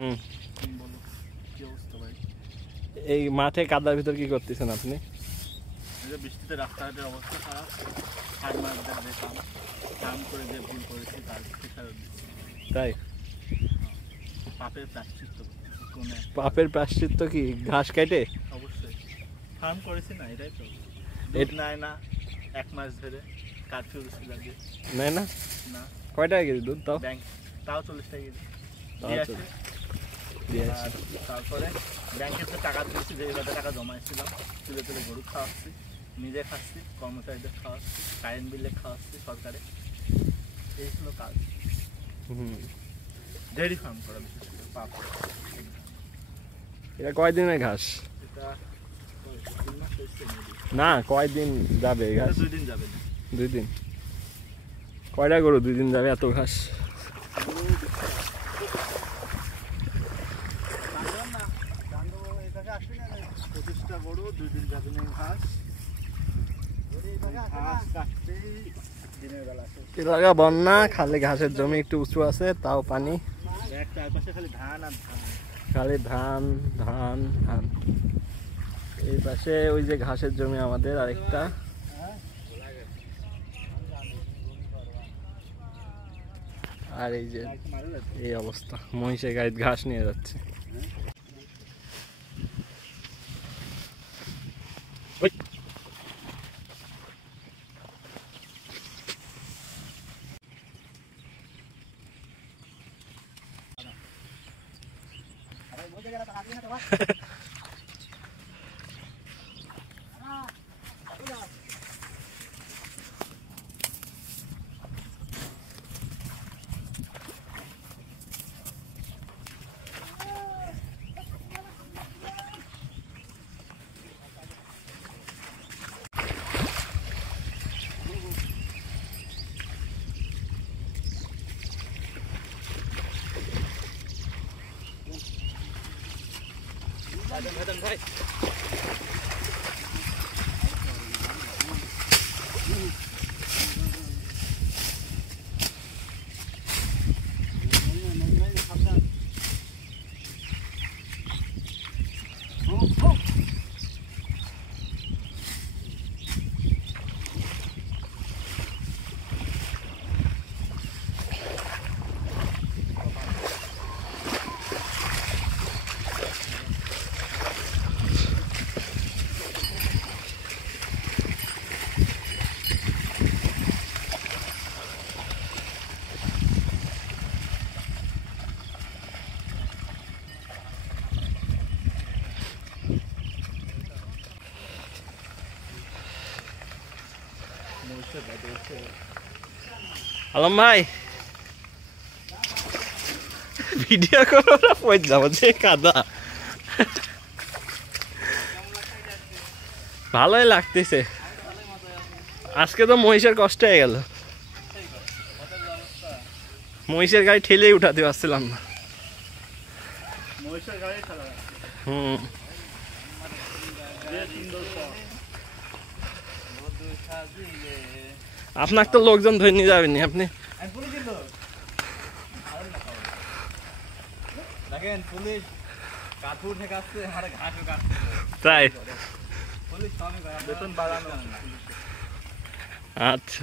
হুম, বলো কি অবস্থা ভাই? এই মাঠে কাদার ভিতর কি করতেছেন আপনি? এই যে বৃষ্টিতে রাস্তাঘাটের অবস্থা খারাপ। 4 মাস ধরে দেখলাম কাম করে যে ভুল করেছি তার ফেরত দিচ্ছি। তাই? পাপের প্রায়শ্চিত্ত করতেছি কোনো একটা। পাপের প্রায়শ্চিত্ত কি ঘাস কেটে? অবশ্যই ফার্ম করেছি না, এটাই তো। দুধ নেয় না 1 মাস ধরে, কারফিউ ছিল আগে। নেয় না? না, কয় টাকা কেজি দুধ তাও? ব্যাংক তাও 40 টাকা কেজি তাও দিয়ে 40 আসে। দিয়ে আর আসে। তারপরে ব্যাংকের যে টাকা দিয়েছি, যে এবার টাকা জমাইছিলাম, তুলে তুলে গরু খাওয়াচ্ছি, নিজে খাচ্ছি, কর্মচারীদের খাওয়াচ্ছি, কারেন্ট বিলে খাওয়াচ্ছি সরকারে। এই ছিল কাজ। হুম, ডেয়ারি ফার্ম করা বিশেষ করে পাপ। এটা কয়দিনের ঘাস? এটা 3 মাস হয়েছে maybe। না, কয়দিন যাবে এই এটা ঘাস? 2 দিন যাবে না। 2 দিন? কয়টা গরু 2 দিন যাবে এত ঘাস? প্রতিষ্ঠা গরু 2 দিন যাবে না ঘাস। ঘাস কাটতেই দিনের বেলা শেষ। এলাকা বন্যা, খালি ঘাসের জমি একটু উঁচু আছে, তাও পানি। দেখ চারপাশে খালি ধান আর ধান। খালি ধান ধান ধান। এই পাশে ওই যে ঘাসের জমি আমাদের আরেকটা। আর এই যে এই অবস্থা, মহিষের গাড়িতে ঘাস নিয়ে যাচ্ছে। ওই, ভাই আলম ভাই, ভিডিও করো না, পড়ে যাবো যে কাদা। ভালোই লাগতেছে, আজকে তো মহিষের কষ্ট হয়ে গেল। মহিষের গাড়ি ঠেলেই উঠাতে পারছিলাম না। হুম, আপনার তো লোকজন ধরে নিয়ে যাবেনি আপনি। দেখেন পুলিশ কাঠুর ঠেকাচ্ছে আর ঘাসও কাটছে। তাই? পুলিশ বেতন বাড়ানো। আচ্ছা।